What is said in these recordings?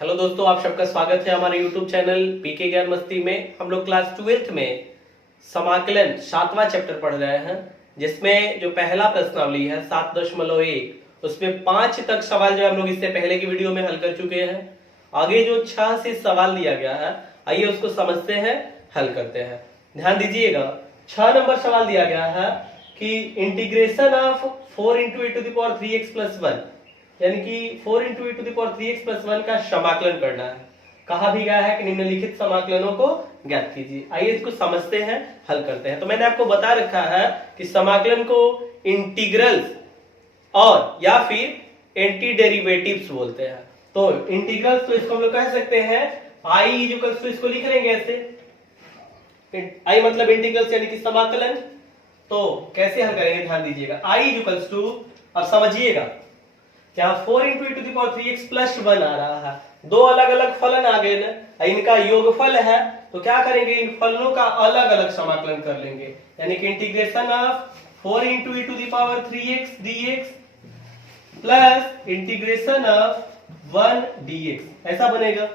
Hello दोस्तों, आप सबका स्वागत है हमारे YouTube चैनल पीके ज्ञान मस्ती में। हम लोग क्लास 12th में समाकलन 7वां चैप्टर पढ़ रहे हैं, जिसमें जो पहला प्रश्नावली है 7.1 उसमें 5 तक सवाल जो हम लोग इससे पहले की वीडियो में हल कर चुके हैं। आगे जो 6 से सवाल दिया गया है, आइए उसको समझते हैं, हल करते हैं। ध्यान दीजिएगा, 6 नंबर सवाल दिया गया है कि integration of 4 into e to the power 3x plus 1 यानी कि 4 into e to the power 3x plus 1 का समाकलन करना है। कहा भी गया है कि निम्नलिखित समाकलनों को ज्ञात कीजिए। आइए इसको समझते हैं, हल करते हैं। तो मैंने आपको बता रखा है कि समाकलन को इंटीग्रल्स और या फिर एंटी डेरिवेटिव्स बोलते हैं। तो इंटीग्रल्स तो इसको हम लोग कह सकते हैं आई इक्वल्स टू, इसको लिख लेंगे ऐसे, आई मतलब इंटीग्रल्स यानी कि समाकलन। तो कैसे हल करेंगे, ध्यान दीजिएगा। आई इक्वल्स टू, अब समझिएगा, क्या 4 into e to the power 3x plus 1 आ रहा है। दो अलग अलग फलन आ गए ना, इनका योगफल है, तो क्या करेंगे, इन फलनों का अलग अलग समाकलन कर लेंगे। यानी कि integration of 4 into e to the power 3x dx plus integration of 1 dx, ऐसा बनेगा।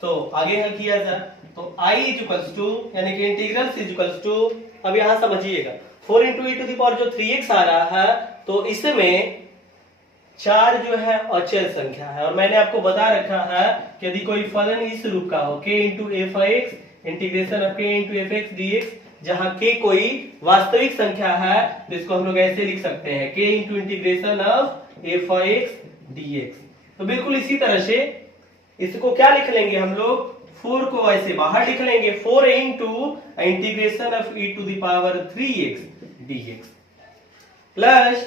तो आगे हल किया जाए तो i इक्वल्स टू यानी कि इंटीग्रल इक्वल्स टू, अब यहां समझिएगा 4 into e to the power जो 3x आ रहा है, तो इसमें 4 जो है अचल संख्या है। और मैंने आपको बता रखा है कि यदि कोई फलन इस रूप का हो, k into F x integration of k into F x dx, जहां k कोई वास्तविक संख्या है, तो इसको हम लोग ऐसे लिख सकते हैं k into integration of F x dx। तो बिल्कुल इसी तरह से इसको क्या लिख लेंगे हम लोग, 4 को ऐसे बाहर लिख लेंगे, 4 into integration of e to the power 3x dx plus,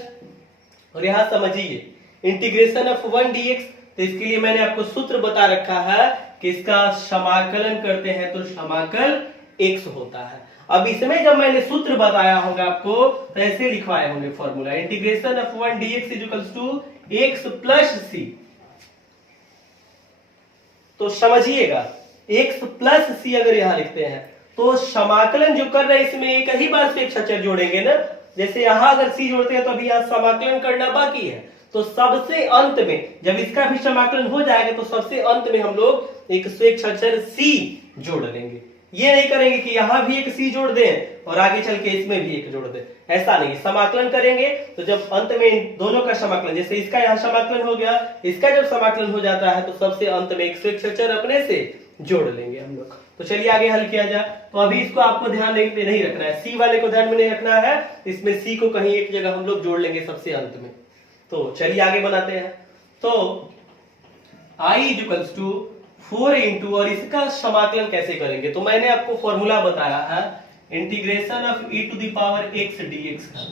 और यहां समझिए इंटीग्रेशन ऑफ 1 dx, तो इसके लिए मैंने आपको सूत्र बता रखा है कि इसका समाकलन करते हैं तो समाकल x होता है। अब इसमें जब मैंने सूत्र बताया होगा आपको, तो ऐसे लिखवाए होंगे formula, integration of 1 dx equals to x plus c। तो समझिएगा x प्लस c अगर यहां लिखते हैं तो समाकलन जो कर रहे हैं इसमें एक ही बार से एक अक्षर जोड़ेंगे ना। जैसे यहां अगर c जोड़ते हैं तो अभी यहां समाकलन करना बाकी है, तो सबसे अंत में जब इसका भी समाकलन हो जाएगा तो सबसे अंत में हम लोग एक अक्षर c जोड़ लेंगे। ये नहीं करेंगे कि यहां भी एक c जोड़ दें और आगे चल के इसमें भी एक जोड़ दें, ऐसा नहीं। समाकलन करेंगे तो जब अंत में इन दोनों का समाकलन, जैसे इसका यहां समाकलन हो गया, इसका जब समाकलन हो जाता है तो सबसे अंत में एक अक्षर अपने से जोड़ लेंगे हम लोग। तो चलिए आगे हल किया जाए। तो अभी इसको आपको ध्यान नहीं रखना है, सी वाले को ध्यान में नहीं रखना है, इसमें सी को कहीं एक जगह हम लोग जोड़ लेंगे सबसे अंत में। तो चलिए आगे बनाते हैं। तो i इक्वल्स टू 4 इंटू, और इसका समाकलन कैसे करेंगे, तो मैंने आपको फॉर्मूला बताया है integration of e to the power x dx का,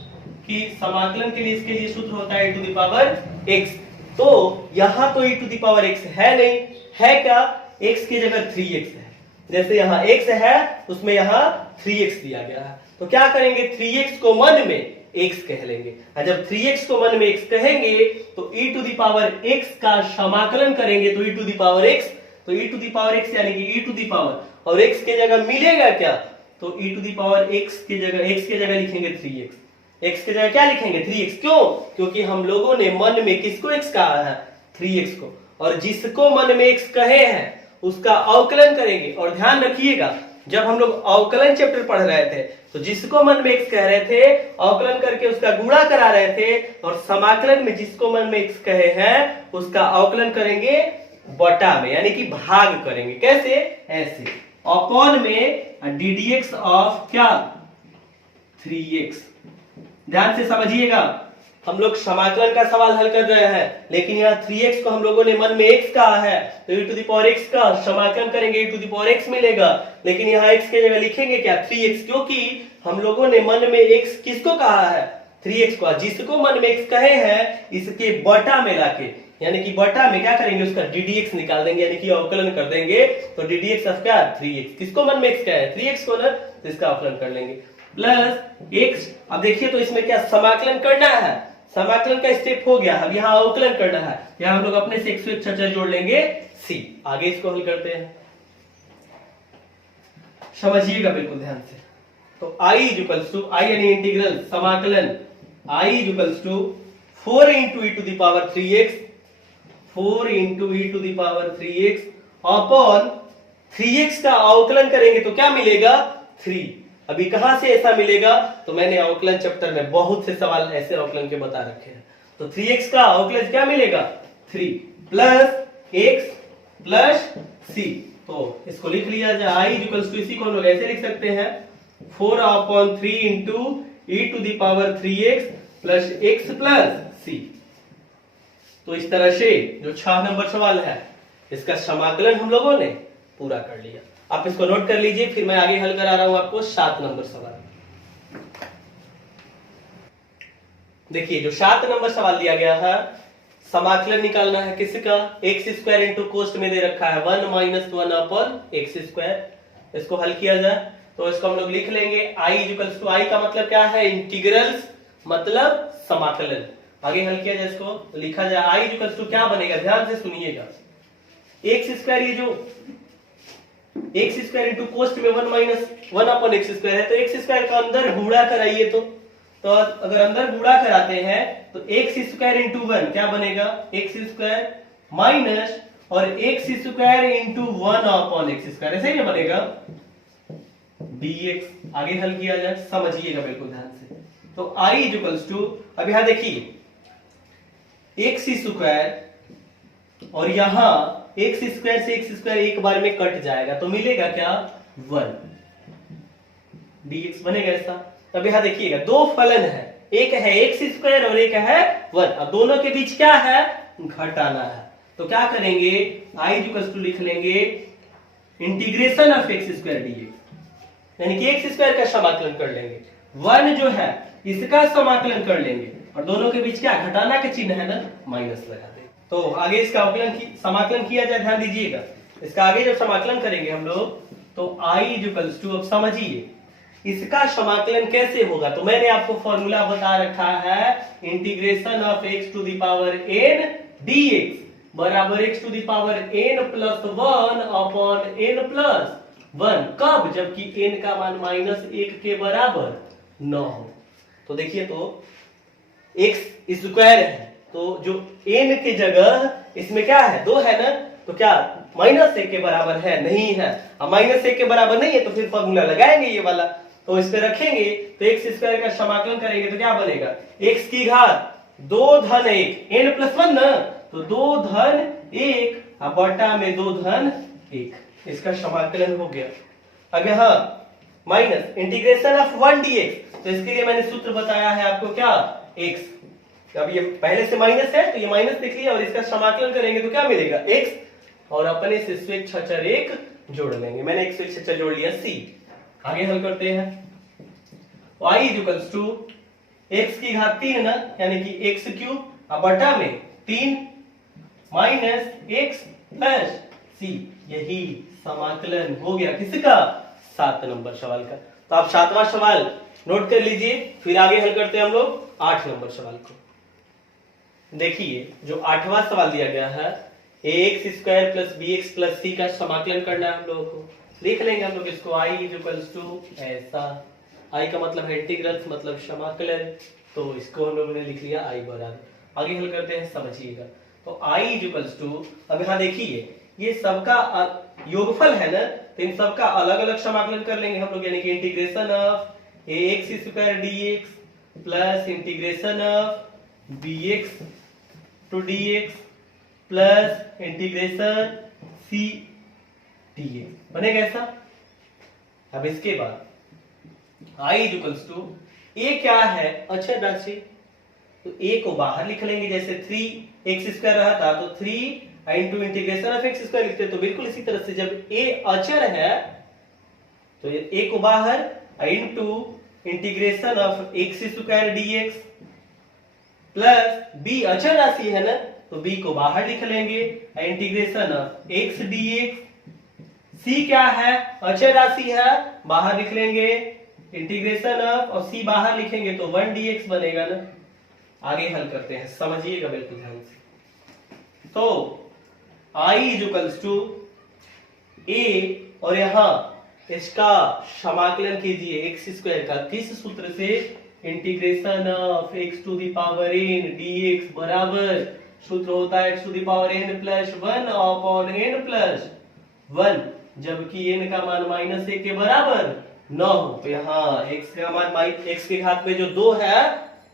कि समाकलन के लिए इसके लिए सूत्र होता है e to the power x। तो यहां तो e to the power x है नहीं, है क्या, x की जगह 3x है। जैसे यहाँ x है उसमें यहाँ 3x दिया गया है, तो क्या करेंगे, 3x को मन में x कह लेंगे। और जब 3x को मन में x कहेंगे तो e to the power x का समाकलन करेंगे तो e to the power x, तो e to the power x यानी कि e टू द पावर, और x के जगह मिलेगा क्या, तो e to the power x की जगह लिखेंगे 3x, x की जगह क्या लिखेंगे 3x। क्यों, क्योंकि हम लोगों ने मन में किसको x कहा है, 3x को, और जिसको मन में x कहे हैं उसका अवकलन करेंगे। और ध्यान रखिएगा, जब हम लोग अवकलन चैप्टर पढ़ रहे थे तो जिसको मन में x कह रहे थे, अवकलन करके उसका गुणा करा रहे थे, और समाकलन में जिसको मन में x कहे हैं उसका अवकलन करेंगे बटा में, यानी कि भाग करेंगे। कैसे, ऐसे, अपॉन में ddx ऑफ क्या 3x। ध्यान से समझिएगा, हम लोग समाकलन का सवाल हल कर रहे हैं, लेकिन यहाँ 3x को हम लोगों ने मन में x कहा है, तो e to the power x का समाकलन करेंगे e to the power x मिलेगा। लेकिन यहाँ x के जगह लिखेंगे क्या 3x, क्योंकि हम लोगों ने मन में x किसको कहा है, 3x को, जिसको मन में x कहे हैं इसके बटा में लाके, यानी कि बटा में क्या करेंगे, उसका ddx निकाल देंगे, यानी कि अवकलन कर देंगे। तो ddx ऑफ क्या 3x, किसको मन में x कहा है 3x को ना, तो इसका अवकलन कर लेंगे प्लस x। अब देखिए तो इसमें क्या समाकलन करना है, समाकलन का स्टेप हो गया, अब यहाँ अवकलन करना है, यहाँ हम लोग अपने से एक अक्षर जोड़ लेंगे c। आगे इसको हल करते हैं, समझिएगा बिल्कुल ध्यान से। तो i इक्वल्स टू, i यानी इंटीग्रल समाकलन, i equals to 4 into e to the power 3x 4 into e to the power 3x upon 3x का अवकलन करेंगे तो क्या मिलेगा 3। अभी कहां से ऐसा मिलेगा, तो मैंने अवकलन चैप्टर में बहुत से सवाल ऐसे अवकलन के बता रखे हैं। तो 3x का अवकलन क्या मिलेगा 3 प्लस x प्लस c। तो इसको लिख लिया जाए आई इक्वल्स टू, इसी को हम लोग ऐसे लिख सकते हैं 4 upon 3 into e to the power 3x plus x plus c। तो इस तरह से जो 6 नंबर सवाल है इसका समाकलन हम लोगों ने पूरा कर लिया। आप इसको नोट कर लीजिए, फिर मैं आगे हल करा रहा हूं आपको 7 नंबर सवाल। देखिए जो 7 नंबर सवाल दिया गया है, समाकलन निकालना है किसका, एक्स स्क्वायर इंटू कोस्ट में दे रखा है 1 माइनस 1 अपॉन एक्स स्क्वायर। इसको हल किया जाए तो इसको हम लोग लिख लेंगे आई इक्वल्स टू, आई का मतलब क्या है इंटीग्रल्स, मतलब समाकलन। आगे हल किया जाए इसको तो लिखा जाए आई इक्वल्स टू क्या बनेगा, ध्यान से सुनिएगा, एक्स स्क्वायर, ये जो एक्स स्क्वायर इंटू कोस्ट में 1 माइनस 1 अपॉन एक्स स्क्वायर है, तो एक्स स्क्वायर का अंदर गुणा कराइए। तो अगर अंदर गुणा कराते हैं तो एक्स स्क्वायर इंटू 1 क्या बनेगा एक्स स्क्वायर माइनस और x square into 1 upon x square, ऐसे ही बनेगा dx। आगे हल किया जाए, समझिएगा बिल्कुल ध्यान से। तो i इक्वल्स टू, अब यहां देखिए एक्स स्क्वायर और यहां एक्स स्क्वायर से एक्स स्क्वायर एक बार में कट जाएगा तो मिलेगा क्या 1 dx बनेगा ऐसा। तब यहां देखिएगा दो फलन है, एक है एक्स स्क्वायर और एक है 1। अब दोनों के बीच क्या है घटाना है, तो क्या करेंगे i इक्वल्स टू लिख लेंगे integration of x square dx, यानी कि एक्स स्क्वायर का समाकलन कर लेंगे, 1 जो है इसका समाकलन कर लेंगे और दोनों के बीच क्या घटाना का चिन्ह है ना माइनस लगा देंगे। तो आगे इसका समाकलन किया जाए, ध्यान दीजिएगा, इसका आगे जब समाकलन करेंगे हम लोग तो i इक्वल्स टू, अब समझिए इसका समाकलन कैसे होगा। तो मैंने आपको फॉर्मूला बता रखा है integration of x to the power n dx बराबर x to the power n plus 1 upon n plus 1। कब, जबकि n का मान -1 के बराबर न हो। तो देखिए तो x स्क्वायर है तो जो n की जगह इसमें क्या है 2 है ना, तो क्या -1 के बराबर है नहीं है, अब -1 के बराबर नहीं है तो फिर फॉर्मूला लगाएंगे ये वाला, तो इस पे रखेंगे तो एक्स स्क्वायर का समाकलन करेंगे तो क्या बनेगा x की घात 2 धन 1 n प्लस 1 ना, तो 2 धन 1 अब बटा में 2 धन 1, इसका समाकलन हो गया। अब यहाँ माइनस इंटीग्रेशन ऑफ 1 dx, तो इसके लिए मैंने सूत्र बताया है आपको क्या x। अब ये पहले से माइनस है तो ये माइनस लिख लिया और इसका समाकलन करेंगे तो क्या मिलेगा x और अपने से स्वेच्छाचार 1 जोड़ लेंगे, मैंने एक स्वेच्छाचार जोड़ लिया c। आगे हल करते हैं y इक्वल्स टू x की घात 3 ना, यानी कि x क्यूब अब बटा में 3 माइनस x प्लस c, यही समाकलन हो गया किसका 7 नंबर सवाल का। तो आप 7वां सवाल नोट कर लीजिए, फिर आगे हल करते हैं हम लोग 8 नंबर सवाल को। देखिए जो 8वां सवाल दिया गया है ax square plus bx plus c का समाकलन करना है हम लोगों को, लिख लेंगे हम लोग इसको i इक्वल्स टू ऐसा, i का मतलब है इंटीग्रल्स मतलब समाकलन, तो इसको हम लोगों ने लिख लिया i बराबर। आगे हल करते हैं, समझिएगा। तो i इक्वल्स टू, अब यहाँ देखिए ये सबका योगफल है ना, तो इन सबका अलग अलग समाकलन कर लेंगे हम लोग, यानी कि integration of ax square dx plus integration of bx to dx plus integration c dx बनेगा ऐसा। अब इसके बाद i इक्वल्स टू a क्या है अचर राशि, तो a को बाहर लिख लेंगे, जैसे 3x स्क्वायर रहा था तो 3 into integration of x square लिखते, तो बिल्कुल इसी तरह से जब a अचर है तो a को बाहर into integration of x square dx plus b अचर राशि है ना, तो b को बाहर लिख लेंगे integration of x dx, c क्या है अचर राशि है बाहर लिख लेंगे इंटीग्रेशन ऑफ, और c बाहर लिखेंगे तो 1 dx बनेगा ना। आगे हल करते हैं, समझिएगा बिल्कुल ध्यान से। तो i इक्वल्स टू a और यहां इसका समाकलन कीजिए एक्स स्क्वायर का किस सूत्र से, integration of x to the power n dx बराबर सूत्र होता है x to the power n plus 1 upon n plus 1, जबकि n का मान -1 के बराबर न हो। तो यहाँ x का मान x के घात में जो 2 है,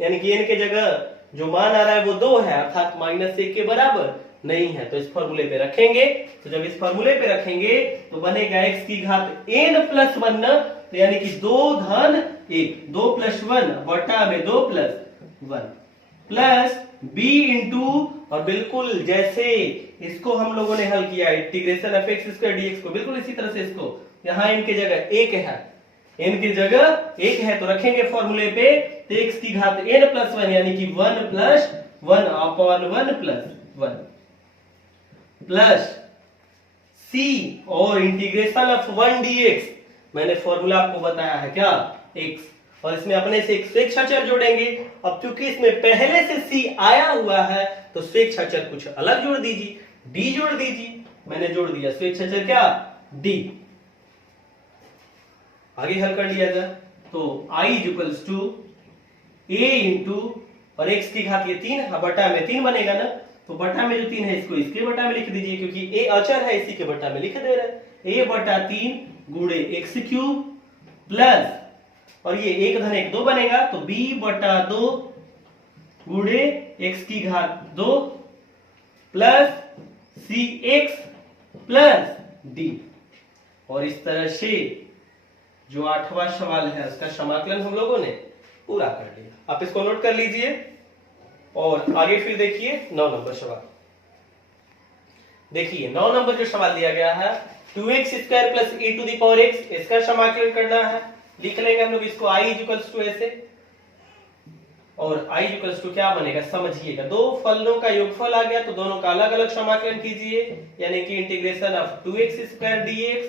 यानी कि n के जगह जो मान आ रहा है वो 2 है, अर्थात -1 के बराबर नहीं है। तो इस फॉर्मूले पे रखेंगे, तो जब इस फॉर्मूले पे रखेंगे तो बनेगा x की घात n प्लस 1 न, तो यानी कि 2 धन 1, 2 प्लस 1 बटा में 2 प्लस 1 प्लस b इंटू, और बिल्कुल जैसे इसको हम लोगों ने हल किया integration of x square dx को, बिल्कुल इसी तरह से इसको यहाँ n की जगह 1 है, n की जगह 1 है तो रखेंगे फॉर्मूले पे, तो x की घात n प्लस 1 यानी कि 1 plus 1 upon 1 plus 1 plus c और इंटीग्रेशन ऑफ 1 dx, मैंने फॉर्मूला आपको बताया है क्या x, और इसमें अपने से एक स्वेच्छाचार जोड़ेंगे। अब क्योंकि इसमें पहले से c आया हुआ है तो स्वेच्छाचार कुछ अलग जोड़ दीजिए, d जोड़ दीजिए, मैंने जोड़ दिया स्वेच्छाचार क्या d। आगे हल कर लिया जाए तो I equals to a into, और x की घात ये 3 बटा में 3 बनेगा ना, तो बटा में जो 3 है इसको इसके बटा में लिख दीजिए, क्योंकि a अचर है इसी के बटा में लिख दे रहा है, a बटा 3 गुणे x क्यूब प्लस, और ये 1 धन 1 2 बनेगा, तो b बटा 2 गुणे x की घात 2 प्लस cx प्लस d। और इस तरह से जो 8वां सवाल है उसका समाकलन हम लोगों ने पूरा कर लिया। आप इसको नोट कर लीजिए और आगे फिर देखिए 9 नंबर सवाल। देखिए 9 नंबर जो सवाल दिया गया है 2x square plus e to the power x, इसका समाकलन करना है। लिख लेंगे हम लोग इसको i इक्वल्स टू ऐसे, और i इक्वल्स टू क्या बनेगा समझिएगा, दो फलनों का योगफल आ गया तो दोनों का अलग अलग समाकलन कीजिए, यानी कि integration of 2x square dx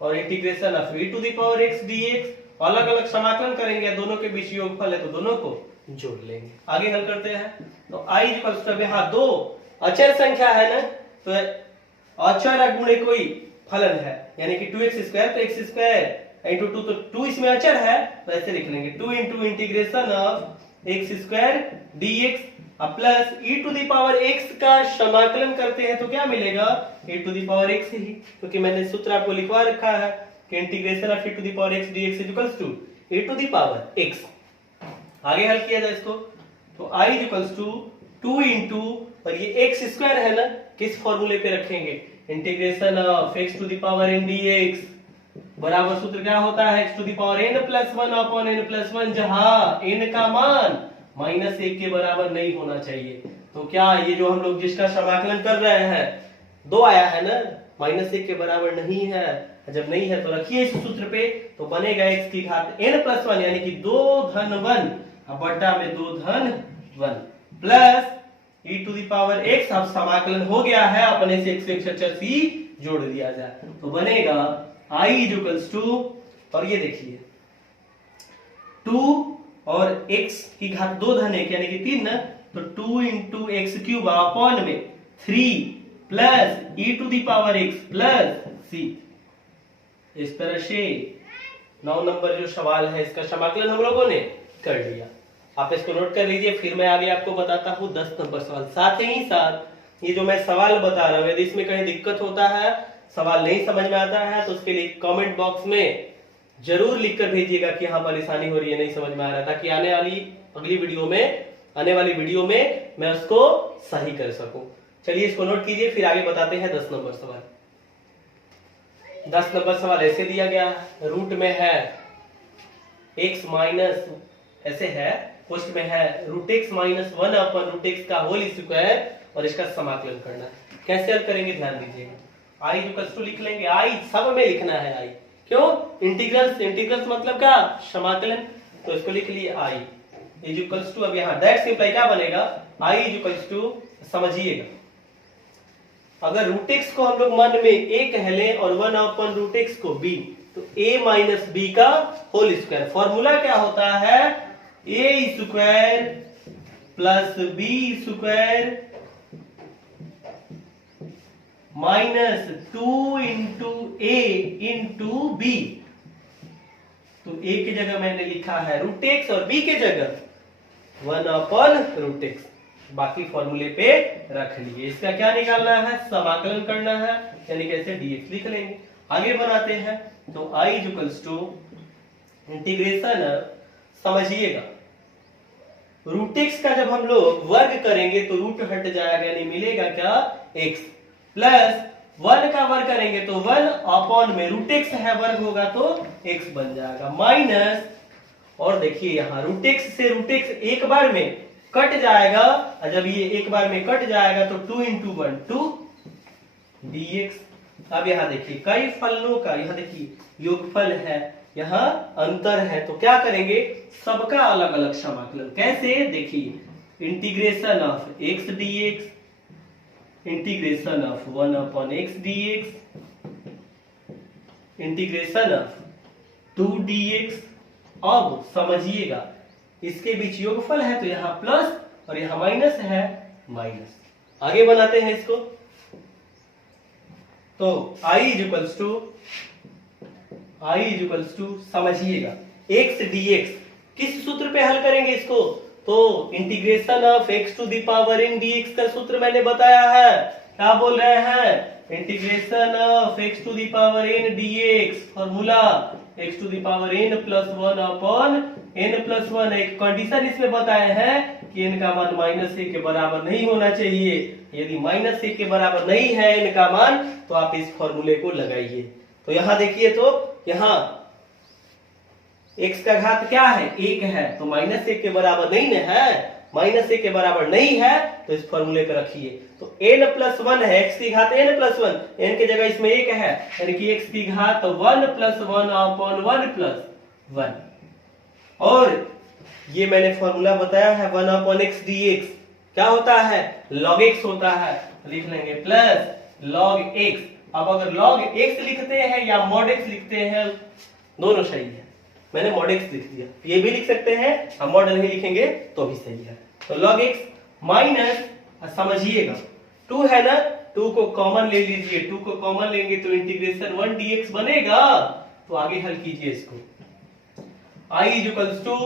और integration of e to the power x dx, अलग अलग समाकलन करेंगे, दोनों के बीच योगफल है तो दोनों को जोड़ लेंगे। आगे हल करते हैं तो i इक्वल्स टू, यहाँ दो अचर संख्या है ना, तो अचर गुणे कोई फलन है, यानी कि 2x स्क्वायर, तो x स्क्वायर इंटू 2, तो 2 इसमें अचर है तो ऐसे लिख लेंगे 2 into integration of x square dx plus e to the power x का समाकलन करते हैं तो क्या मिलेगा e to the power x ही, क्योंकि मैंने सूत्र आपको लिखवा रखा है कि integration of e to the power x dx equals to e to the power x। आगे हल किया जाए इसको तो i इक्वल्स टू 2 इंटू, और ये x स्क्वायर है ना, किस फॉर्मूले पे रखेंगे integration of x to the power n dx बराबर सूत्र क्या होता है x to the power n plus 1 upon n plus 1, जहां n का मान -1 के बराबर नहीं होना चाहिए। तो क्या ये जो हम लोग जिसका समाकलन कर रहे हैं 2 आया है ना, -1 के बराबर नहीं है, जब नहीं है तो रखिए इस सूत्र पे, तो बनेगा x की घात n प्लस 1 यानी कि 2 धन 1 बटा में 2 धन 1 plus e to the power x। अब समाकलन हो गया है, अपने से x अक्षर c जोड़ दिया जाए तो बनेगा i इक्वल्स टू, और ये देखिए 2 और x की घात 2 धन 1 यानी कि 3 ना, तो 2 इंटू एक्स क्यूब अपॉन में 3 plus e to the power x plus c। इस तरह से 9 नंबर जो सवाल है इसका समाकलन हम लोगों ने कर लिया। आप इसको नोट कर लीजिए, फिर मैं आगे आपको बताता हूँ 10 नंबर सवाल। साथ ही साथ ये जो मैं सवाल बता रहा हूँ, यदि इसमें कहीं दिक्कत होता है, सवाल नहीं समझ में आता है, तो उसके लिए कमेंट बॉक्स में जरूर लिखकर भेजिएगा कि हाँ परेशानी हो रही है, नहीं समझ में आ रहा है, ताकि आने वाली वीडियो में मैं उसको सही कर सकूं। चलिए इसको नोट कीजिए, फिर आगे बताते हैं 10 नंबर सवाल। 10 नंबर सवाल ऐसे दिया गया, रूट में है x माइनस, ऐसे है पोस्ट में है root x minus 1 upon root x का होल स्क्वायर, और इसका समाकलन करना है। कैसे हल करेंगे ध्यान दीजिएगा। आई इक्वल्स टू लिख लेंगे, आई सब में लिखना है आई, क्यों इंटीग्रल्स मतलब क्या समाकलन, तो इसको लिख लिए आई इज इक्वल्स टू, अब यहाँ दैट सिंपल क्या बनेगा आई इज इक्वल्स टू, समझिएगा अगर रूट एक्स को हम लोग मन में a कह लें और 1 अपन रूट एक्स को b, तो a माइनस b का होल स्क्वायर। फॉर्मूला क्या होता है a square plus b square minus 2 into a into b। तो a की जगह मैंने लिखा है रूट एक्स और b की जगह 1 अपन रूट एक्स। बाकी फॉर्मूले पे रख लिए। इसका क्या निकालना है, समाकलन करना है, यानी कैसे dx लिख लेंगे। आगे बनाते हैं तो I इक्वल्स टू इंटीग्रेशन, समझिएगा रूट एक्स का जब हम लोग वर्ग करेंगे तो रूट हट जाएगा, यानी मिलेगा क्या x, प्लस 1 का वर्ग करेंगे तो 1 अपॉन में रूट एक्स है वर्ग होगा तो x बन जाएगा, माइनस, और देखिए यहाँ रूट एक्स से रूट एक्स एक बार में कट जाएगा, और जब ये एक बार में कट जाएगा तो 2 इंटू 1 2 dx। अब यहाँ देखिए कई फलनों का, यहाँ देखिए योगफल है, यहाँ अंतर है, तो क्या करेंगे सबका अलग अलग समाकलन। कैसे, देखिए integration of x dx, integration of 1 upon x dx, integration of 2 dx। अब समझिएगा इसके बीच योगफल है तो यहाँ प्लस और यहाँ माइनस है, माइनस। आगे बनाते हैं इसको तो I इक्वल्स टू समझिएगा x dx, किस सूत्र पे हल करेंगे इसको, तो integration of x to the power n dx का सूत्र मैंने बताया है। क्या बोल रहे हैं, integration of x to the power n dx, formula x to the power n plus 1 upon n plus 1। एक कंडीशन इसमें बताए हैं कि n का मान -1 के बराबर नहीं होना चाहिए। यदि -1 के बराबर नहीं है n का मान तो आप इस फॉर्मूले को लगाइए। तो यहां देखिए, तो यहां x का घात क्या है, 1 है, तो -1 के बराबर नहीं है, -1 के बराबर नहीं है तो इस फॉर्मूले पे रखिए। तो n प्लस 1 है, x की घात n प्लस 1, n की जगह इसमें 1 है, यानी कि x की घात 1 प्लस 1 अपॉन 1 प्लस 1। और ये मैंने फॉर्मूला बताया है 1 अपॉन x dx, क्या होता है log x होता है, लिख लेंगे प्लस log x। अब अगर log x लिखते हैं या mod x लिखते हैं दोनों सही है, मैंने mod x लिख दिया, ये भी लिख सकते हैं, हम mod नहीं लिखेंगे तो भी सही है। तो log x माइनस, समझिएगा 2 है ना, 2 को कॉमन ले लीजिए, 2 को कॉमन लेंगे तो इंटीग्रेशन 1 dx बनेगा। तो आगे हल कीजिए इसको, I equals to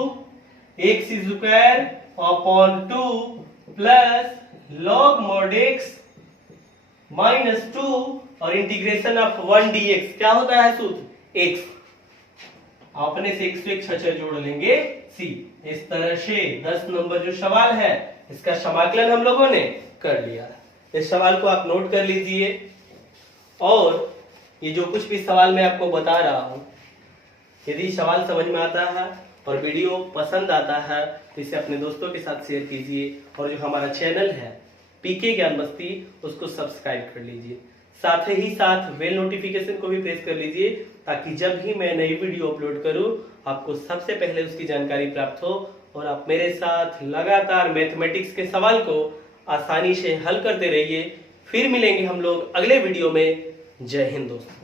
x square upon 2 plus log mod x minus 2 और इंटीग्रेशन ऑफ 1 dx, क्या होता है सूत्र x, अपने से x से एक जोड़ लेंगे c। इस तरह से 10 नंबर जो सवाल है इसका समाकलन हम लोगों ने कर लिया। इस सवाल को आप नोट कर लीजिए, और ये जो कुछ भी सवाल मैं आपको बता रहा हूं, यदि सवाल समझ में आता है और वीडियो पसंद आता है तो इसे अपने दोस्तों के साथ शेयर कीजिए, और जो हमारा चैनल है पीके ज्ञान बस्ती उसको सब्सक्राइब कर लीजिए, साथ ही साथ बेल नोटिफिकेशन को भी प्रेस कर लीजिए, ताकि जब भी मैं नई वीडियो अपलोड करूं आपको सबसे पहले उसकी जानकारी प्राप्त हो और आप मेरे साथ लगातार मैथमेटिक्स के सवाल को आसानी से हल करते रहिए। फिर मिलेंगे हम लोग अगले वीडियो में। जय हिंद दोस्तों।